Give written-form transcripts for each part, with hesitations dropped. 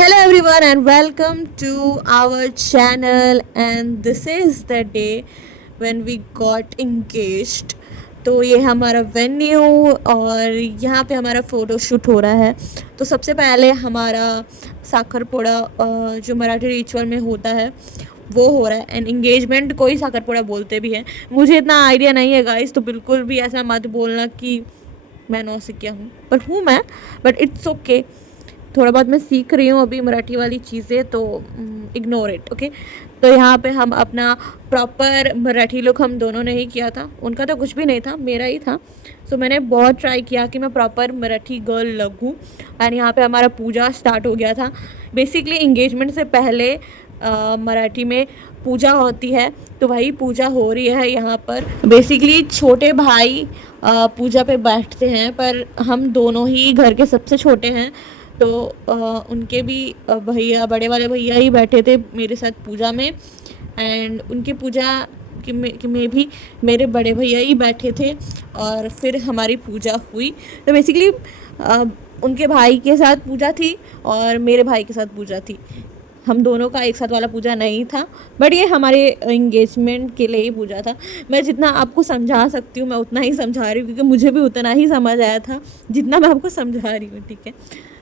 Hello everyone and welcome to our channel, and this is the day when we got engaged. तो ये हमारा venue और यहाँ पे हमारा फ़ोटो शूट हो रहा है। तो सबसे पहले हमारा साखरपुड़ा जो मराठी रिचुअल में होता है वो हो रहा है, एंड इंगेजमेंट को ही साखरपुड़ा बोलते भी हैं। मुझे इतना आइडिया नहीं है गाइस, तो बिल्कुल भी ऐसा मत बोलना कि मैं नौसिखिया हूँ, पर हूँ मैं, बट इट्स ओके। थोड़ा बहुत मैं सीख रही हूँ अभी मराठी वाली चीज़ें, तो इग्नोर इट, ओके। तो यहाँ पे हम अपना प्रॉपर मराठी लुक हम दोनों ने ही किया था। उनका तो कुछ भी नहीं था, मेरा ही था। सो मैंने बहुत ट्राई किया कि मैं प्रॉपर मराठी गर्ल लगूँ। एंड यहाँ पे हमारा पूजा स्टार्ट हो गया था। बेसिकली इंगेजमेंट से पहले मराठी में पूजा होती है, तो वही पूजा हो रही है यहाँ पर। बेसिकली छोटे भाई पूजा पे बैठते हैं, पर हम दोनों ही घर के सबसे छोटे हैं, तो उनके भी भैया, बड़े वाले भैया ही बैठे थे मेरे साथ पूजा में। एंड उनकी पूजा में भी मेरे बड़े भैया ही बैठे थे, और फिर हमारी पूजा हुई। तो बेसिकली उनके भाई के साथ पूजा थी और मेरे भाई के साथ पूजा थी। हम दोनों का एक साथ वाला पूजा नहीं था, बट ये हमारे एंगेजमेंट के लिए ही पूजा था। मैं जितना आपको समझा सकती हूँ मैं उतना ही समझा रही हूँ, क्योंकि मुझे भी उतना ही समझ आया था जितना मैं आपको समझा रही हूँ, ठीक है।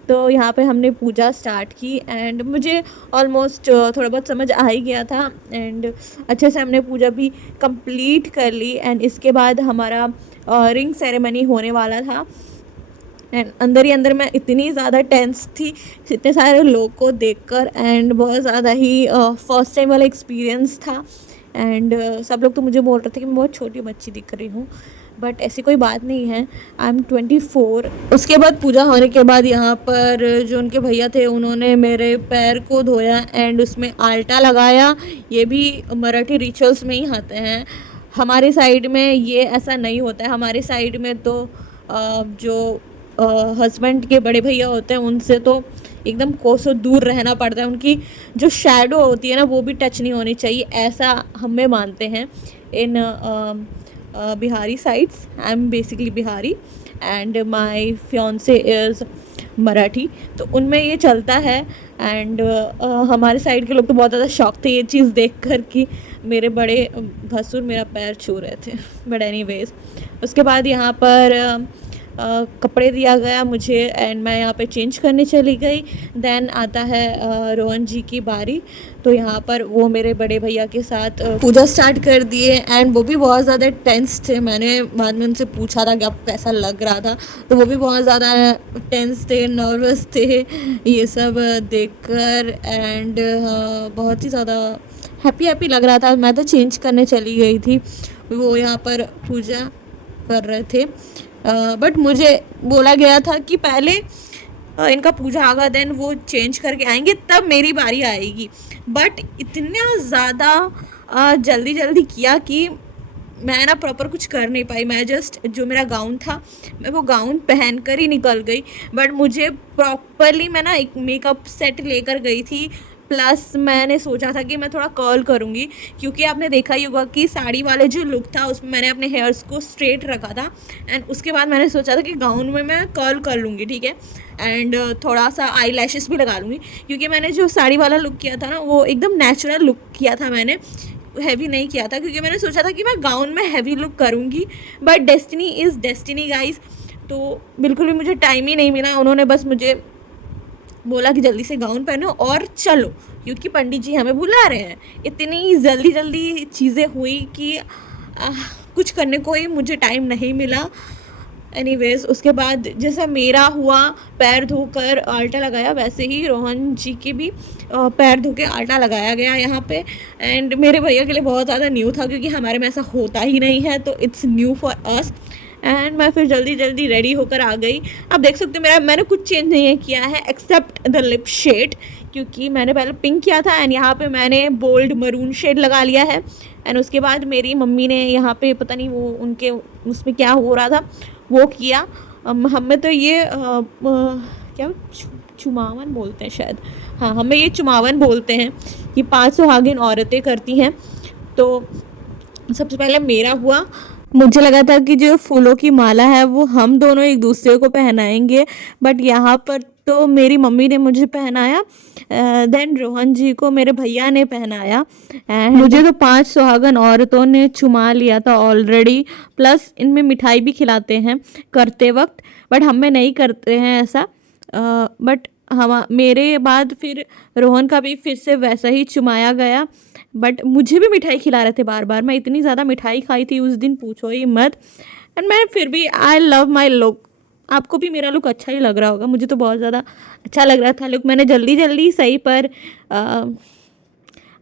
तो यहाँ पे हमने पूजा स्टार्ट की, एंड मुझे ऑलमोस्ट थोड़ा बहुत समझ आ ही गया था, एंड अच्छे से हमने पूजा भी कंप्लीट कर ली। एंड इसके बाद हमारा रिंग सेरेमनी होने वाला था। एंड अंदर ही अंदर मैं इतनी ज़्यादा टेंस थी इतने सारे लोग को देखकर, एंड बहुत ज़्यादा ही फर्स्ट टाइम वाला एक्सपीरियंस था। एंड सब लोग तो मुझे बोल रहे थे कि मैं बहुत छोटी बच्ची दिख रही हूँ, बट ऐसी कोई बात नहीं है। I am 24। उसके बाद पूजा होने के बाद यहाँ पर जो उनके भैया थे उन्होंने मेरे पैर को धोया एंड उसमें आल्टा लगाया। ये भी मराठी रिचुअल्स में ही आते हैं। हमारे साइड में ये ऐसा नहीं होता है। हमारे साइड में तो जो हस्बैंड के बड़े भैया होते हैं उनसे तो एकदम कोसों दूर रहना पड़ता है। उनकी जो शैडो होती है ना, वो भी टच नहीं होनी चाहिए, ऐसा हमें मानते हैं in Bihari sides. I am basically Bihari and my fiancée is Marathi, तो उनमें ये चलता है। एंड हमारे साइड के लोग तो बहुत ज़्यादा शौक थे ये चीज़ देख कर कि मेरे बड़े भसुर मेरा पैर छू रहे थे। बट एनीवेज, उसके बाद यहाँ पर कपड़े दिया गया मुझे एंड मैं यहाँ पे चेंज करने चली गई। देन आता है रोहन जी की बारी। तो यहाँ पर वो मेरे बड़े भैया के साथ पूजा स्टार्ट कर दिए, एंड वो भी बहुत ज़्यादा टेंस थे। मैंने बाद में उनसे पूछा था कि आपको कैसा लग रहा था, तो वो भी बहुत ज़्यादा टेंस थे, नर्वस थे ये सब देखकर। एंड बहुत ही ज़्यादा हैप्पी लग रहा था। मैं तो चेंज करने चली गई थी, वो यहाँ पर पूजा कर रहे थे। बट मुझे बोला गया था कि पहले इनका पूजा आगा, देन वो चेंज करके आएंगे, तब मेरी बारी आएगी। बट इतना ज़्यादा जल्दी जल्दी किया कि मैं ना प्रॉपर कुछ कर नहीं पाई। मैं जस्ट जो मेरा गाउन था मैं वो गाउन पहन कर ही निकल गई। बट मुझे प्रॉपरली मैं ना एक मेकअप सेट लेकर गई थी, प्लस मैंने सोचा था कि मैं थोड़ा कर्ल करूँगी, क्योंकि आपने देखा ही होगा कि साड़ी वाले जो लुक था उसमें मैंने अपने हेयर्स को स्ट्रेट रखा था। एंड उसके बाद मैंने सोचा था कि गाउन में मैं कर्ल कर लूँगी, ठीक है। एंड थोड़ा सा आई लैशेस भी लगा लूँगी, क्योंकि मैंने जो साड़ी वाला लुक किया था ना वो एकदम नेचुरल लुक किया था, मैंने हैवी नहीं किया था, क्योंकि मैंने सोचा था कि मैं गाउन में हैवी लुक करूँगी। But destiny is destiny guys, तो बिल्कुल भी मुझे टाइम ही नहीं मिला। उन्होंने बस मुझे बोला कि जल्दी से गाउन पहनो और चलो, क्योंकि पंडित जी हमें बुला रहे हैं। इतनी जल्दी जल्दी चीज़ें हुई कि कुछ करने को ही मुझे टाइम नहीं मिला। एनीवेज, उसके बाद जैसा मेरा हुआ पैर धोकर आल्टा लगाया, वैसे ही रोहन जी के भी पैर धो के आल्टा लगाया गया यहाँ पे। एंड मेरे भैया के लिए बहुत ज़्यादा न्यू था, क्योंकि हमारे में ऐसा होता ही नहीं है, तो it's new for us. And मैं फिर जल्दी जल्दी रेडी होकर आ गई। आप देख सकते हो मैंने कुछ चेंज नहीं किया है एक्सेप्ट द लिप शेड, क्योंकि मैंने पहले पिंक किया था एंड यहाँ पे मैंने बोल्ड मरून शेड लगा लिया है। एंड उसके बाद मेरी मम्मी ने यहाँ पे पता नहीं वो उनके उसमें क्या हो रहा था वो किया। हमें तो ये क्या चुमावन बोलते हैं शायद, हाँ हमें ये चुमावन बोलते हैं, कि 5 सुहागिन औरतें करती हैं। तो सबसे पहले मेरा हुआ। मुझे लगा था कि जो फूलों की माला है वो हम दोनों एक दूसरे को पहनाएंगे, बट यहाँ पर तो मेरी मम्मी ने मुझे पहनाया, देन रोहन जी को मेरे भैया ने पहनाया, एंड मुझे तो 5 सुहागन औरतों ने चुमा लिया था ऑलरेडी, प्लस इनमें मिठाई भी खिलाते हैं करते वक्त, बट हम में नहीं करते हैं ऐसा। बट हम मेरे बाद फिर रोहन का भी फिर से वैसा ही चुमाया गया, बट मुझे भी मिठाई खिला रहे थे बार बार। मैं इतनी ज़्यादा मिठाई खाई थी उस दिन, पूछो ही मत। एंड मैं फिर भी आई लव माई लुक। आपको भी मेरा लुक अच्छा ही लग रहा होगा, मुझे तो बहुत ज़्यादा अच्छा लग रहा था लुक। मैंने जल्दी जल्दी सही, पर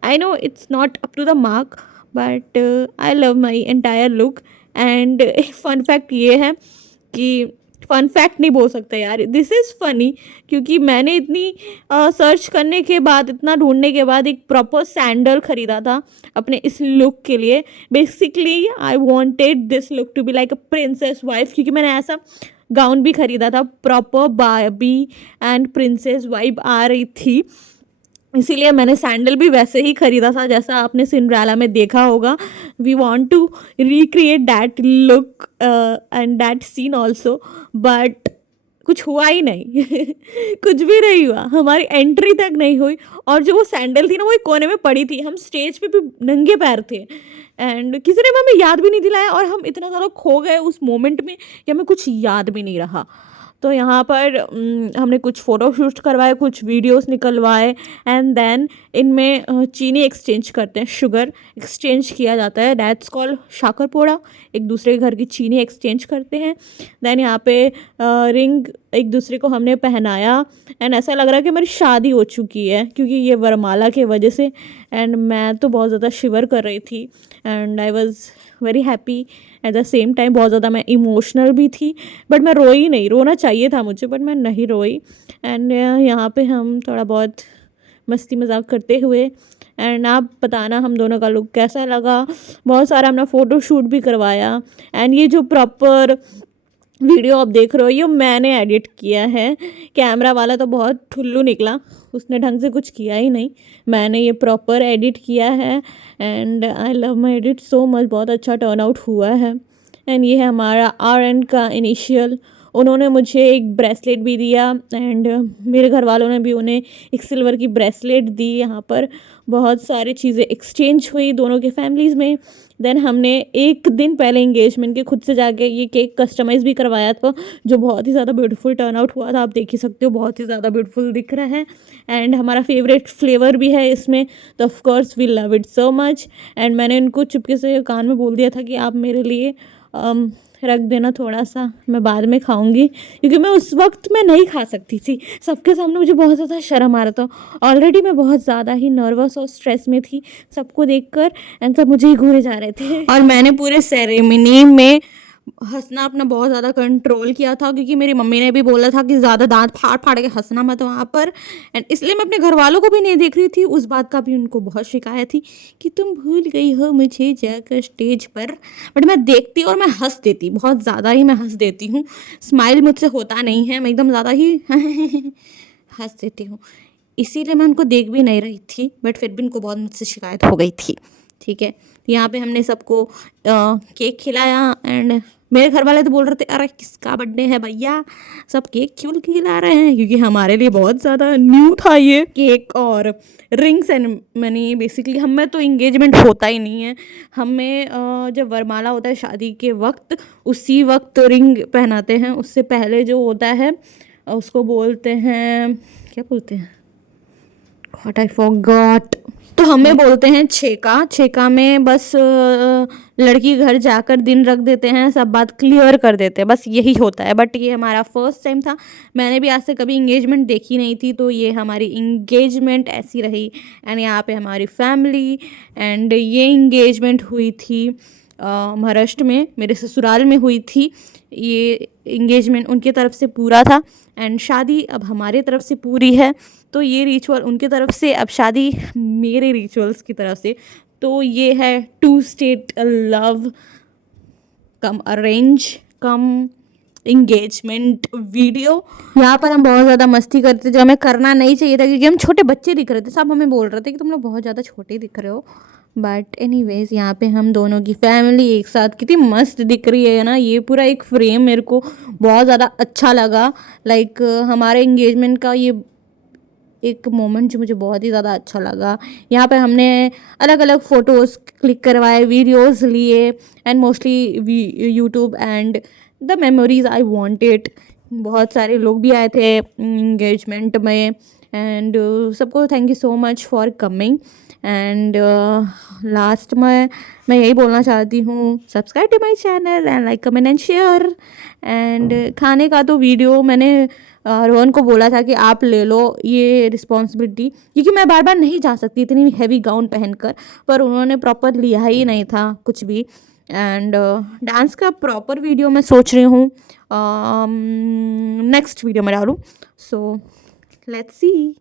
I know it's not up to the mark, but I love my entire look. And fun fact ये है कि, फन फैक्ट नहीं बोल सकते यार, दिस इज़ फनी, क्योंकि मैंने इतनी सर्च करने के बाद, इतना ढूंढने के बाद एक प्रॉपर सैंडल खरीदा था अपने इस लुक के लिए। Basically I wanted this look to be like a princess wife, क्योंकि मैंने ऐसा गाउन भी खरीदा था, proper Barbie and princess vibe आ रही थी, इसीलिए मैंने सैंडल भी वैसे ही खरीदा था जैसा आपने सिंड्रेला में देखा होगा। We want to recreate that look and that scene also, but कुछ हुआ ही नहीं कुछ भी नहीं हुआ, हमारी एंट्री तक नहीं हुई। और जो वो सैंडल थी ना, वो एक कोने में पड़ी थी, हम स्टेज पे भी नंगे पैर थे, एंड किसी ने हमें याद भी नहीं दिलाया, और हम इतना ज़्यादा खो गए उस मोमेंट में कि हमें कुछ याद भी नहीं रहा। तो यहाँ पर हमने कुछ फ़ोटो शूट करवाए, कुछ वीडियोस निकलवाए, एंड देन इनमें चीनी एक्सचेंज करते हैं, शुगर एक्सचेंज किया जाता है, दैट्स कॉल्ड शाकर पोड़ा। एक दूसरे के घर की चीनी एक्सचेंज करते हैं। देन यहाँ पे रिंग एक दूसरे को हमने पहनाया, एंड ऐसा लग रहा है कि मेरी शादी हो चुकी है, क्योंकि ये वरमाला के वजह से। एंड मैं तो बहुत ज़्यादा शिवर कर रही थी, and I was very happy at the same time. बहुत ज़्यादा मैं इमोशनल भी थी, बट मैं रोई नहीं, रोना चाहिए था मुझे, बट मैं नहीं रोई। एंड यहाँ पे हम थोड़ा बहुत मस्ती मजाक करते हुए, एंड आप बताना हम दोनों का लुक कैसा लगा। बहुत सारा हमने फ़ोटो शूट भी करवाया, एंड ये जो प्रॉपर वीडियो आप देख रहे हो ये मैंने एडिट किया है। कैमरा वाला तो बहुत ठुल्लू निकला, उसने ढंग से कुछ किया ही नहीं, मैंने ये प्रॉपर एडिट किया है, and I love my edit so much. बहुत अच्छा टर्न आउट हुआ है। एंड ये है हमारा RN का इनिशियल। उन्होंने मुझे एक ब्रेसलेट भी दिया, एंड मेरे घर वालों ने भी उन्हें एक सिल्वर की ब्रेसलेट दी। यहाँ पर बहुत सारी चीज़ें एक्सचेंज हुई दोनों के फैमिलीज़ में। देन हमने एक दिन पहले इंगेजमेंट के खुद से जाके ये केक कस्टमाइज़ भी करवाया था, जो बहुत ही ज़्यादा ब्यूटीफुल टर्न आउट हुआ था। आप देख ही सकते हो, बहुत ही ज़्यादा ब्यूटीफुल दिख रहा है। एंड हमारा फेवरेट फ्लेवर भी है इसमें, तो of course we love it so much. And मैंने उनको चुपके से कान में बोल दिया था कि आप मेरे लिए रख देना थोड़ा सा, मैं बाद में खाऊंगी, क्योंकि मैं उस वक्त मैं नहीं खा सकती थी। सबके सामने मुझे बहुत ज़्यादा शर्म आ रहा था, ऑलरेडी मैं बहुत ज़्यादा ही नर्वस और स्ट्रेस में थी सबको देखकर, एंड सब मुझे ही घूरे जा रहे थे। और मैंने पूरे सेरेमनी में हंसना अपना बहुत ज़्यादा कंट्रोल किया था, क्योंकि मेरी मम्मी ने भी बोला था कि ज़्यादा दांत फाड़ फाड़ के हंसना मत वहाँ पर। एंड इसलिए मैं अपने घर वालों को भी नहीं देख रही थी, उस बात का भी उनको बहुत शिकायत थी कि तुम भूल गई हो मुझे जाकर स्टेज पर। बट मैं देखती और मैं हंस देती, बहुत ज़्यादा ही मैं हंस देती हूँ। स्माइल मुझसे होता नहीं है, मैं एकदम ज़्यादा ही हंस देती हूँ, इसीलिए मैं उनको देख भी नहीं रही थी, बट फिर भी उनको बहुत मुझसे शिकायत हो गई थी। ठीक है, यहाँ पे हमने सबको केक खिलाया, एंड मेरे घर वाले तो बोल रहे थे अरे किसका बर्थडे है भैया, सब केक क्यों खिला रहे हैं, क्योंकि हमारे लिए बहुत ज़्यादा न्यू था ये केक और रिंग सेरेमनी। बेसिकली हमें तो इंगेजमेंट होता ही नहीं है, हमें जब वरमाला होता है शादी के वक्त, उसी वक्त रिंग पहनाते हैं। उससे पहले जो होता है उसको बोलते हैं, क्या बोलते हैं, व्हाट आई फॉरगॉट, तो हमें बोलते हैं छेका। छेका में बस लड़की घर जाकर दिन रख देते हैं, सब बात क्लियर कर देते हैं, बस यही होता है। बट ये हमारा फर्स्ट टाइम था, मैंने भी आज से कभी इंगेजमेंट देखी नहीं थी, तो ये हमारी इंगेजमेंट ऐसी रही। एंड यहाँ पे हमारी फैमिली, एंड ये इंगेजमेंट हुई थी महाराष्ट्र में, मेरे ससुराल में हुई थी। ये इंगेजमेंट उनके तरफ से पूरा था, एंड शादी अब हमारे तरफ से पूरी है। तो ये रिचुअल उनके तरफ से, अब शादी मेरे रिचुअल्स की तरफ से। तो ये है 2 स्टेट लव कम अरेंज कम इंगेजमेंट वीडियो। यहाँ पर हम बहुत ज़्यादा मस्ती करते थे, जो हमें करना नहीं चाहिए था, क्योंकि हम छोटे बच्चे दिख रहे थे। सब हमें बोल रहे थे कि तुम लोग बहुत ज़्यादा छोटे दिख रहे हो, बट एनीवेज यहाँ पे हम दोनों की फैमिली एक साथ कितनी मस्त दिख रही है ना। ये पूरा एक फ्रेम मेरे को बहुत ज़्यादा अच्छा लगा। लाइक हमारे एंगेजमेंट का ये एक मोमेंट जो मुझे बहुत ही ज़्यादा अच्छा लगा। यहाँ पे हमने अलग अलग फ़ोटोज़ क्लिक करवाए, वीडियोज़ लिए, and mostly YouTube and the memories I wanted. बहुत सारे लोग भी आए थे एंगेजमेंट में, एंड सबको thank you so much for coming. And last में मैं यही बोलना चाहती हूँ, subscribe to my channel and like comment and share. And खाने का तो वीडियो मैंने रोहन को बोला था कि आप ले लो ये रिस्पॉन्सिबिलिटी, क्योंकि मैं बार बार नहीं जा सकती इतनी हैवी गाउन पहनकर, पर उन्होंने प्रॉपर लिया ही नहीं था कुछ भी। एंड डांस का प्रॉपर वीडियो मैं सोच रही हूँ नेक्स्ट वीडियो में डालूँ। So let's see.